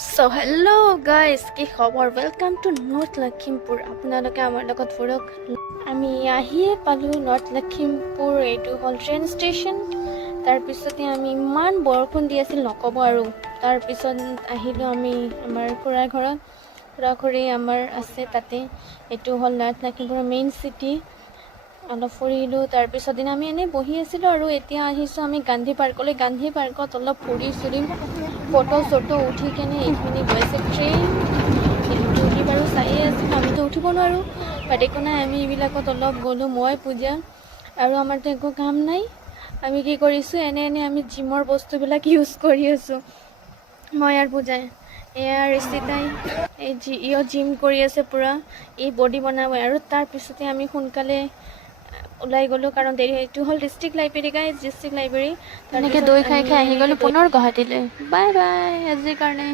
So hello guys, কি খবৰ? Welcome to North Lakhimpur. আপোনালোকে আমাৰ লগত ফুৰক। আমি আহিয়ে পালো নৰ্থ লখিমপুৰ। এইটো হ'ল ট্ৰেইন ষ্টেচন। তাৰপিছতে আমি ইমান বৰষুণ দি আছিল নক'ব আৰু। তাৰপিছত আহিলোঁ আমি আমাৰ খুৰাৰ ঘৰত। খুৰা-খুৰী আমাৰ আছে তাতে। এইটো হ'ল নৰ্থ লখিমপুৰৰ মেইন চিটি। অলপ ফুৰিলোঁ। তাৰপিছত দিনা আমি এনেই বহি আছিলোঁ আৰু এতিয়া আহিছোঁ আমি গান্ধী পাৰ্কলৈ। গান্ধী পাৰ্কত অলপ ফুৰিম ফটো উঠি কেনে এইখিনি গৈছে ট্ৰেইন। সেইটো উঠি বাৰু চায়ে আছিলোঁ, আমিতো উঠিব নোৱাৰোঁ। বাট একো নাই, আমি এইবিলাকত অলপ গ'লোঁ, মই পূজা। আৰু আমাৰতো একো কাম নাই। আমি কি কৰিছোঁ, এনে আমি জিমৰ বস্তুবিলাক ইউজ কৰি আছোঁ, মই আৰু পূজাই। এয়া ঋষিতাই ইও জিম কৰি আছে পূৰা, এই বডি বনাব। আৰু তাৰপিছতে আমি সোনকালে ওলাই গ'লোঁ কাৰণ দেৰি। এইটো হ'ল district library guys, district library. তেনেকৈ দৈ খাই আহি গ'লোঁ পুনৰ গুৱাহাটীলৈ। বাই বাই আজিৰ কাৰণে।